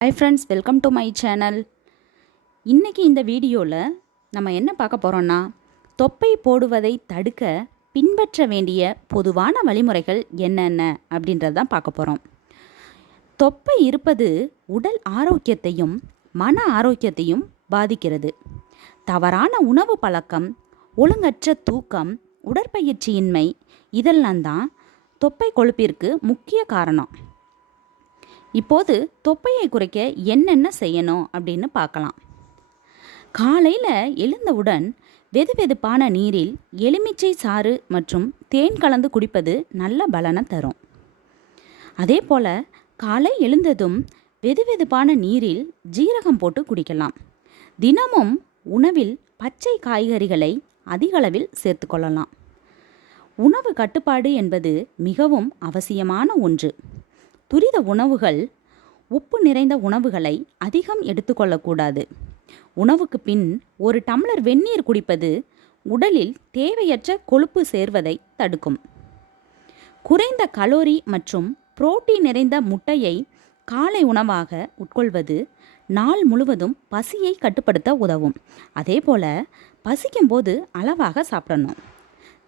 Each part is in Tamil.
Hi friends welcome to my channel இன்றைக்கி இந்த வீடியோவில் நம்ம என்ன பார்க்க போகிறோன்னா தொப்பை போடுவதை தடுக்க பின்பற்ற வேண்டிய பொதுவான வழிமுறைகள் என்னென்ன அப்படின்றது தான் பார்க்க போகிறோம் தொப்பை இருப்பது உடல் ஆரோக்கியத்தையும் மன ஆரோக்கியத்தையும் பாதிக்கிறது. தவறான உணவு பழக்கம் ஒழுங்கற்ற தூக்கம் உடற்பயிற்சியின்மை இதெல்லாம் தான் தொப்பை கொழுப்பிற்கு முக்கிய காரணம். இப்போது தொப்பையை குறைக்க என்னென்ன செய்யணும் அப்படின்னு பார்க்கலாம். காலையில் எழுந்தவுடன் வெதுவெதுப்பான நீரில் எலுமிச்சை சாறு மற்றும் தேன் கலந்து குடிப்பது நல்ல பலனை தரும். அதே போல் காலை எழுந்ததும் வெதுவெதுப்பான நீரில் ஜீரகம் போட்டு குடிக்கலாம். தினமும் உணவில் பச்சை காய்கறிகளை அதிகளவில் சேர்த்துக்கொள்ளலாம் உணவு கட்டுப்பாடு என்பது மிகவும் அவசியமான ஒன்று. துரித உணவுகள் உப்பு நிறைந்த உணவுகளை அதிகம் எடுத்துக்கொள்ளக்கூடாது. உணவுக்கு பின் ஒரு டம்ளர் வெந்நீர் குடிப்பது உடலில் தேவையற்ற கொழுப்பு சேர்வதை தடுக்கும். குறைந்த கலோரி மற்றும் புரோட்டீன் நிறைந்த முட்டையை காலை உணவாக உட்கொள்வது நாள் முழுவதும் பசியை கட்டுப்படுத்த உதவும். அதே போல் பசிக்கும்போது அளவாக சாப்பிடணும்.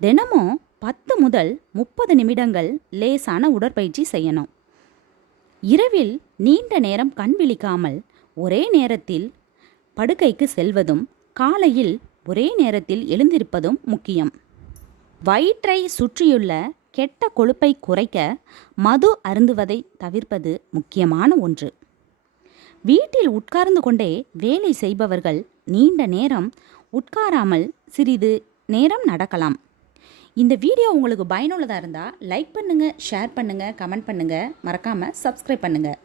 தினமும் பத்து முதல் முப்பது நிமிடங்கள் லேசான உடற்பயிற்சி செய்யணும். இரவில் நீண்ட நேரம் கண் விழிக்காமல் ஒரே நேரத்தில் படுக்கைக்கு செல்வதும் காலையில் ஒரே நேரத்தில் எழுந்திருப்பதும் முக்கியம். வயிற்றை சுற்றியுள்ள கெட்ட கொழுப்பை குறைக்க மது அருந்துவதை தவிர்ப்பது முக்கியமான ஒன்று. வீட்டில் உட்கார்ந்து கொண்டே வேலை செய்பவர்கள் நீண்ட நேரம் உட்காராமல் சிறிது நேரம் நடக்கலாம். இந்த வீடியோ உங்களுக்கு பயனுள்ளதாக இருந்தால் லைக் பண்ணுங்கள் ஷேர் பண்ணுங்கள் கமெண்ட் பண்ணுங்கள் மறக்காமல் சப்ஸ்கிரைப் பண்ணுங்கள்